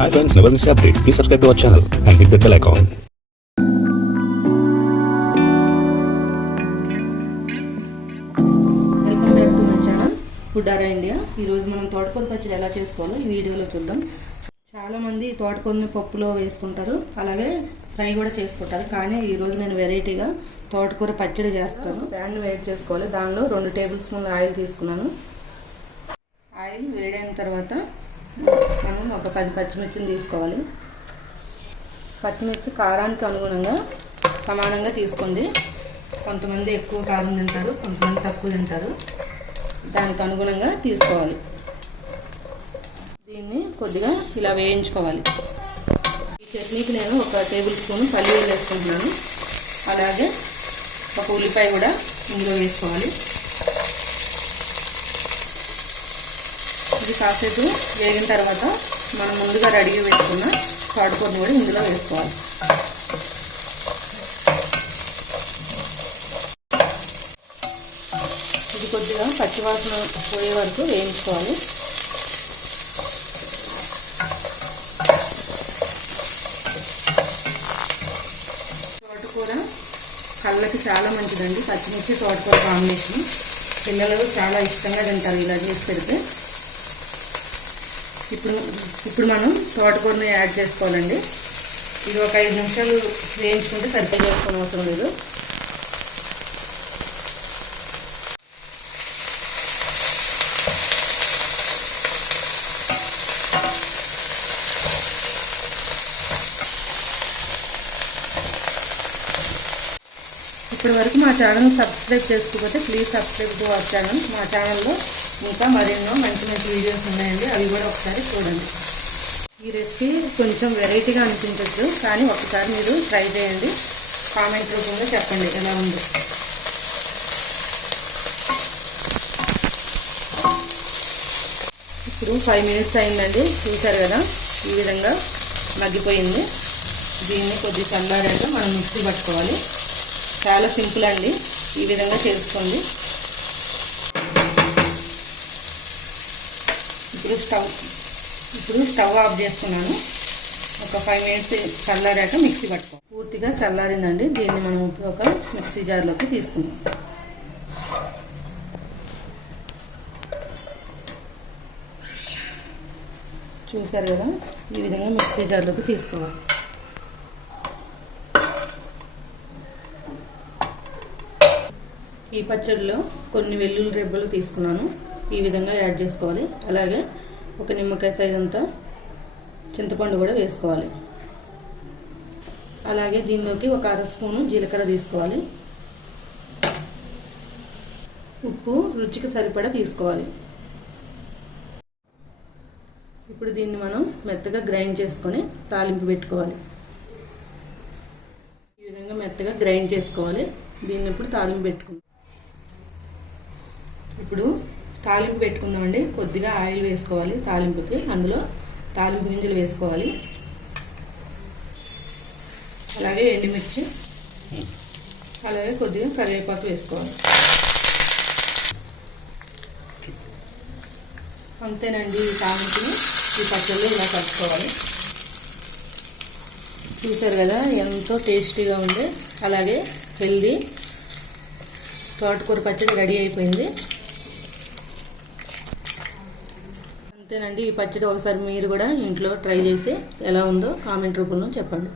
Hi friends, never miss an update. Please subscribe to our channel and hit the bell icon. Welcome back to my channel food or India. ఈరోజు మనం తోటకూర పచ్చడి ఎలా చేసుకోవాలో ఈ వీడియోలో చూద్దాం. చాలామంది తోటకూరని పప్పులో వేసుకుంటారు, అలాగే ఫ్రై కూడా చేసుకుంటారు. కానీ ఈరోజు నేను వెరైటీగా తోటకూర పచ్చడి చేస్తాను. ప్యాన్ వేడి చేసుకోవాలి. దానిలో 2 టేబుల్ స్పూన్ల ఆయిల్ తీసుకున్నాను. ఆయిల్ వేడైన తర్వాత మనం ఒక 10 పచ్చిమిర్చిని తీసుకోవాలి. పచ్చిమిర్చి కారానికి అనుగుణంగా సమానంగా తీసుకోండి. కొంతమంది ఎక్కువ కారం తింటారు, కొంతమంది తక్కువ తింటారు. దానికి అనుగుణంగా తీసుకోవాలి. దీన్ని కొద్దిగా ఇలా వేయించుకోవాలి. ఈ చట్నీకి నేను ఒక టేబుల్ స్పూన్ పల్లీలు వేసుకుంటున్నాను. అలాగే ఒక ఉల్లిపాయ కూడా ఇందులో వేసుకోవాలి. ఇది కాసేపు వేగిన తర్వాత మనం ముందుగా రెడీగా పెట్టుకున్న తోటకూరని కూడా ఇందులో వేసుకోవాలి. ఇది కొద్దిగా పచ్చివాసన పోయే వరకు వేయించుకోవాలి. తోటకూర కళ్ళకి చాలా మంచిదండి. పచ్చిమిర్చి తోటకూర కాంబినేషన్ పిల్లలు చాలా ఇష్టంగా తింటారు ఇలా చేసి పెడితే. ఇప్పుడు మనం తోటకూరని యాడ్ చేసుకోవాలండి. ఇది ఒక 5 నిమిషాలు వేయించుకుంటే సరిగ్గా చేసుకోని అవసరం లేదు. ఇప్పటి వరకు మా ఛానల్ సబ్స్క్రైబ్ చేసుకోకపోతే please subscribe to our channel. మా ఛానల్లో ఇంకా మరెన్నో మంచి మంచి వీడియోస్ ఉన్నాయండి, అవి కూడా ఒకసారి చూడండి. ఈ రెసిపీ కొంచెం వెరైటీగా అనిపించవచ్చు, కానీ ఒకసారి మీరు ట్రై చేయండి. కామెంట్ రూపంలో చెప్పండి ఎలా ఉంది. ఇప్పుడు 5 మినిట్స్ అయిందండి. చూసారు కదా, ఈ విధంగా మగ్గిపోయింది. దీన్ని కొద్ది చల్లారాక మనం మిక్సీ పట్టుకోవాలి. చాలా సింపుల్ అండి, ఈ విధంగా చేసుకోండి. ఇప్పుడు స్టవ్ ఆఫ్ చేసుకున్నాను. ఒక 5 మినిట్స్ చల్లారాక మిక్సీ పట్టుకోవాలి. పూర్తిగా చల్లారిందండి. దీన్ని మనం ఒక మిక్సీ జార్లోకి తీసుకుందాం. చూసారు కదా, ఈ విధంగా మిక్సీ జార్లోకి తీసుకోవాలి. ఈ పచ్చడిలో కొన్ని వెల్లుల్లి రెబ్బలు తీసుకున్నాను, ఈ విధంగా యాడ్ చేసుకోవాలి. అలాగే ఒక నిమ్మకాయ సైజ్ అంతా చింతపండు కూడా వేసుకోవాలి. అలాగే దీనిలోకి ఒక 1/2 స్పూను జీలకర్ర తీసుకోవాలి. ఉప్పు రుచికి సరిపడా తీసుకోవాలి. ఇప్పుడు దీన్ని మనం మెత్తగా గ్రైండ్ చేసుకొని తాలింపు పెట్టుకోవాలి. ఈ విధంగా మెత్తగా గ్రైండ్ చేసుకోవాలి. దీన్ని ఇప్పుడు తాలింపు పెట్టుకుందాం. ఇప్పుడు తాలింపు పెట్టుకుందామండి. కొద్దిగా ఆయిల్ వేసుకోవాలి తాలింపుకి. అందులో తాలింపు గింజలు వేసుకోవాలి. అలాగే ఎండుమిర్చి, అలాగే కొద్దిగా కరివేపాకు వేసుకోవాలి. అంతేనండి. ఈ తాలింపుని ఈ పచ్చళ్ళు ఇలా కలుపుకోవాలి. చూసారు కదా, ఎంతో టేస్టీగా ఉండే అలాగే హెల్దీ తోటకూర పచ్చడి రెడీ అయిపోయింది. అంతేనండి. ఈ పచ్చడి ఒకసారి మీరు కూడా ఇంట్లో ట్రై చేసి ఎలా ఉందో కామెంట్ రూపంలో చెప్పండి.